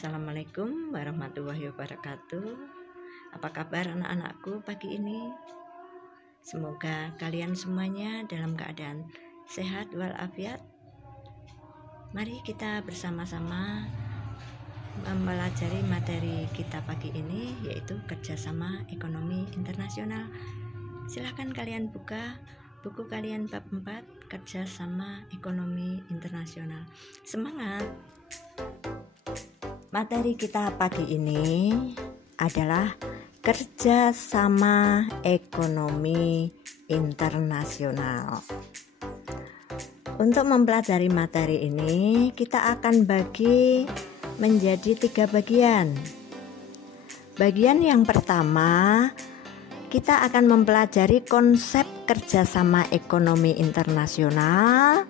Assalamualaikum warahmatullahi wabarakatuh. Apa kabar anak-anakku pagi ini? Semoga kalian semuanya dalam keadaan sehat walafiat. Mari kita bersama-sama mempelajari materi kita pagi ini, yaitu kerjasama ekonomi internasional. Silahkan kalian buka buku kalian bab 4, kerjasama ekonomi internasional. Semangat! Materi kita pagi ini adalah kerjasama ekonomi internasional. Untuk mempelajari materi ini, kita akan bagi menjadi 3 bagian. Bagian yang pertama, kita akan mempelajari konsep kerjasama ekonomi internasional.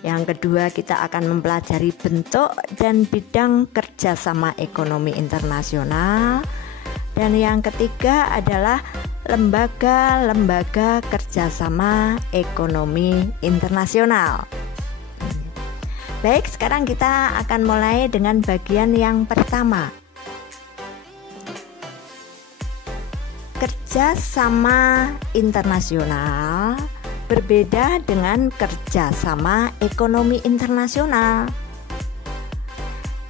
Yang kedua, kita akan mempelajari bentuk dan bidang kerjasama ekonomi internasional. Dan yang ketiga adalah lembaga-lembaga kerjasama ekonomi internasional. Baik, sekarang kita akan mulai dengan bagian yang pertama. Kerjasama internasional berbeda dengan kerjasama ekonomi internasional.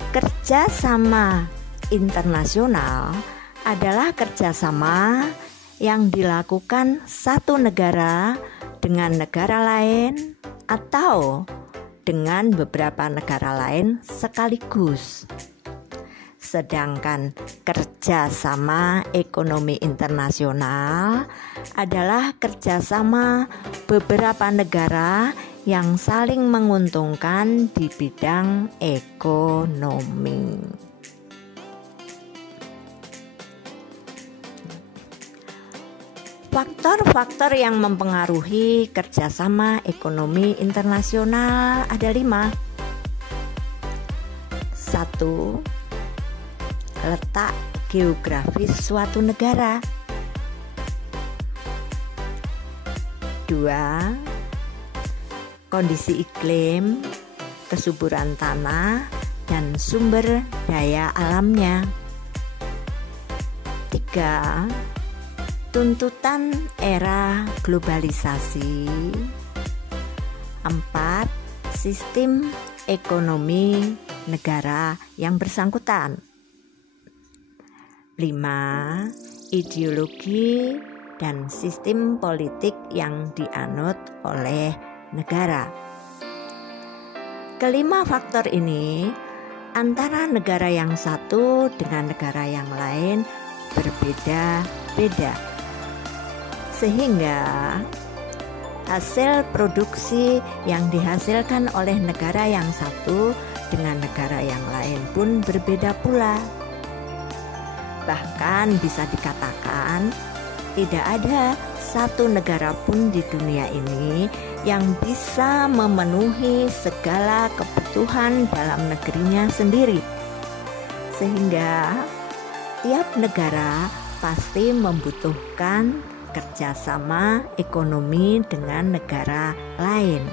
Kerjasama internasional adalah kerjasama yang dilakukan satu negara dengan negara lain atau dengan beberapa negara lain sekaligus. Sedangkan kerjasama ekonomi internasional adalah kerjasama beberapa negara yang saling menguntungkan di bidang ekonomi. Faktor-faktor yang mempengaruhi kerjasama ekonomi internasional ada 5. 1. Letak geografis suatu negara. 2. Kondisi iklim, kesuburan tanah, dan sumber daya alamnya. 3. Tuntutan era globalisasi. 4. Sistem ekonomi negara yang bersangkutan. 5. Ideologi dan sistem politik yang dianut oleh negara. Kelima faktor ini antara negara yang satu dengan negara yang lain berbeda-beda, sehingga hasil produksi yang dihasilkan oleh negara yang satu dengan negara yang lain pun berbeda pula. Bahkan bisa dikatakan tidak ada satu negara pun di dunia ini yang bisa memenuhi segala kebutuhan dalam negerinya sendiri. Sehingga tiap negara pasti membutuhkan kerjasama ekonomi dengan negara lain.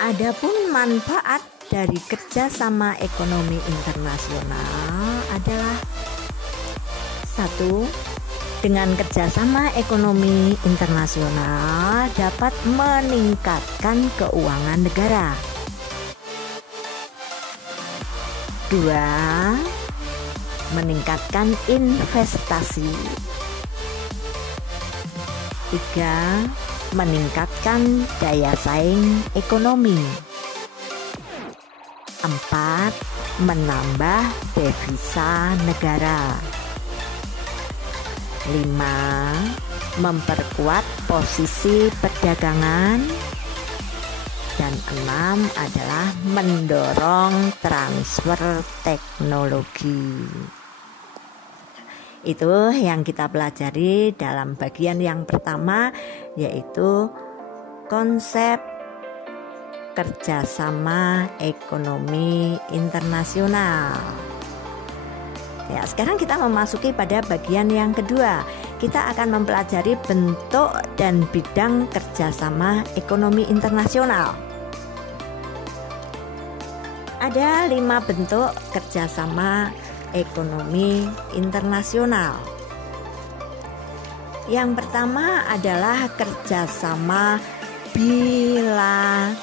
Adapun manfaat dari kerjasama ekonomi internasional adalah 1. Dengan kerjasama ekonomi internasional dapat meningkatkan keuangan negara. 2. Meningkatkan investasi. 3. Meningkatkan daya saing ekonomi. 4. Menambah devisa negara. 5. Memperkuat posisi perdagangan. Dan 6 adalah mendorong transfer teknologi. Itu yang kita pelajari dalam bagian yang pertama, yaitu konsep kerjasama ekonomi internasional. Ya, sekarang kita memasuki pada bagian yang kedua. Kita akan mempelajari bentuk dan bidang kerjasama ekonomi internasional. Ada 5 bentuk kerjasama ekonomi internasional. Yang pertama adalah kerjasama bilateral.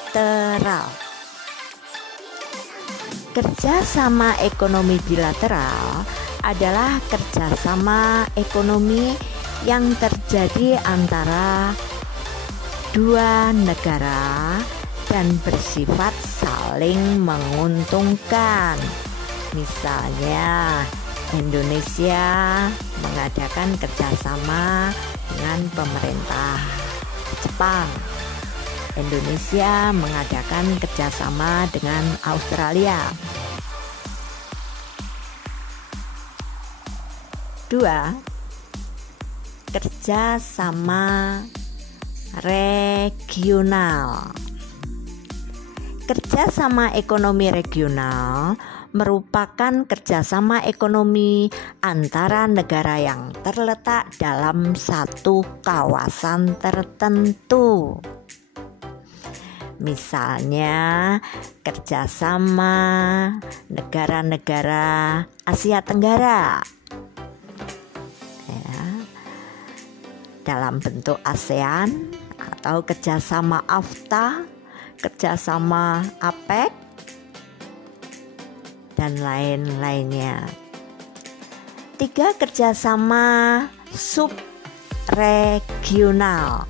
Kerjasama ekonomi bilateral adalah kerjasama ekonomi yang terjadi antara dua negara dan bersifat saling menguntungkan. Misalnya, Indonesia mengadakan kerjasama dengan pemerintah Jepang. Indonesia mengadakan kerjasama dengan Australia. 2. Kerjasama regional. Kerjasama ekonomi regional merupakan kerjasama ekonomi antara negara yang terletak dalam satu kawasan tertentu. Misalnya, kerjasama negara-negara Asia Tenggara ya, dalam bentuk ASEAN, atau kerjasama AFTA, kerjasama APEC, dan lain-lainnya. 3. Kerjasama subregional.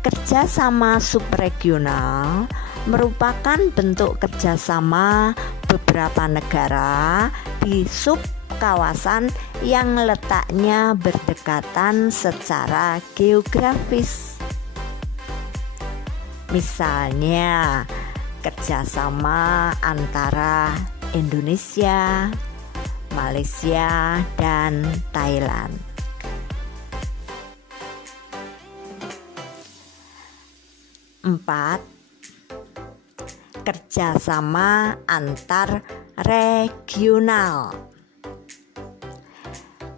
Kerjasama subregional merupakan bentuk kerjasama beberapa negara di subkawasan yang letaknya berdekatan secara geografis. Misalnya, kerjasama antara Indonesia, Malaysia, dan Thailand. 4. Kerjasama antar regional.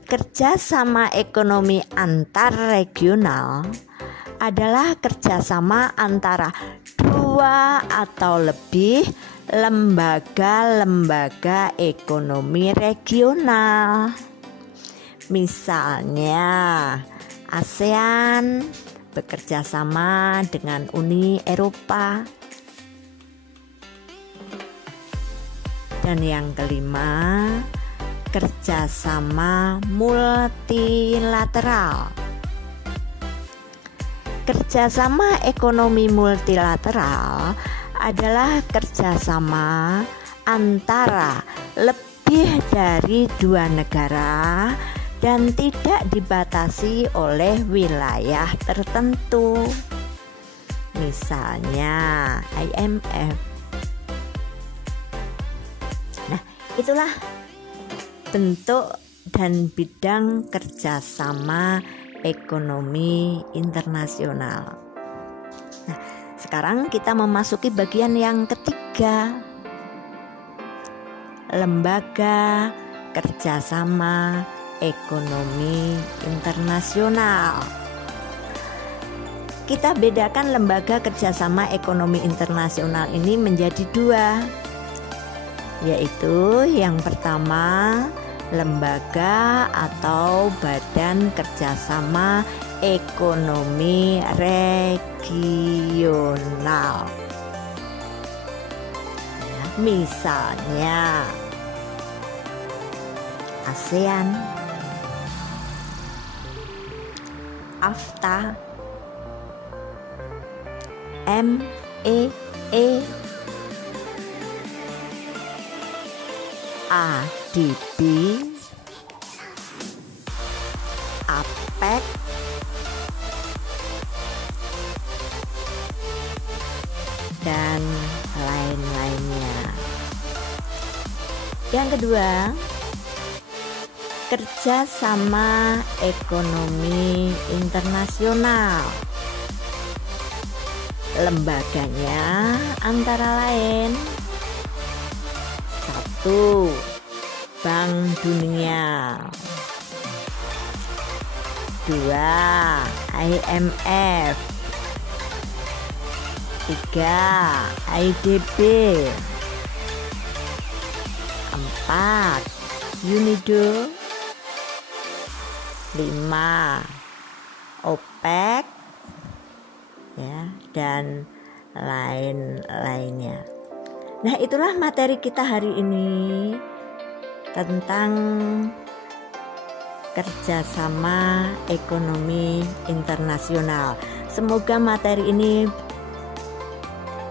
Kerjasama ekonomi antar regional adalah kerjasama antara 2 atau lebih lembaga-lembaga ekonomi regional. Misalnya, ASEAN bekerja sama dengan Uni Eropa. Dan yang kelima, kerjasama multilateral. Kerjasama ekonomi multilateral adalah kerjasama antara lebih dari 2 negara dan tidak dibatasi oleh wilayah tertentu. Misalnya IMF. Nah, itulah bentuk dan bidang kerjasama ekonomi internasional. Nah, sekarang kita memasuki bagian yang ketiga. Lembaga kerjasama ekonomi internasional. Kita bedakan lembaga kerjasama ekonomi internasional ini menjadi 2, yaitu yang pertama, lembaga atau badan kerjasama ekonomi regional. Ya, misalnya ASEAN, AFTA, MEE, ADB, APEC, dan lain-lainnya. Yang kedua, kerjasama ekonomi internasional. Lembaganya antara lain: 1. Bank Dunia, 2. IMF, 3. IDB. 4. UNIDO. 5. OPEC ya, dan lain-lainnya. Nah, itulah materi kita hari ini tentang kerjasama ekonomi internasional. Semoga materi ini,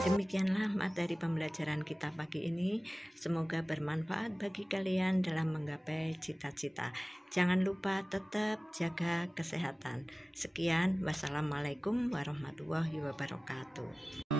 demikianlah materi pembelajaran kita pagi ini. Semoga bermanfaat bagi kalian dalam menggapai cita-cita. Jangan lupa tetap jaga kesehatan. Sekian, wassalamualaikum warahmatullahi wabarakatuh.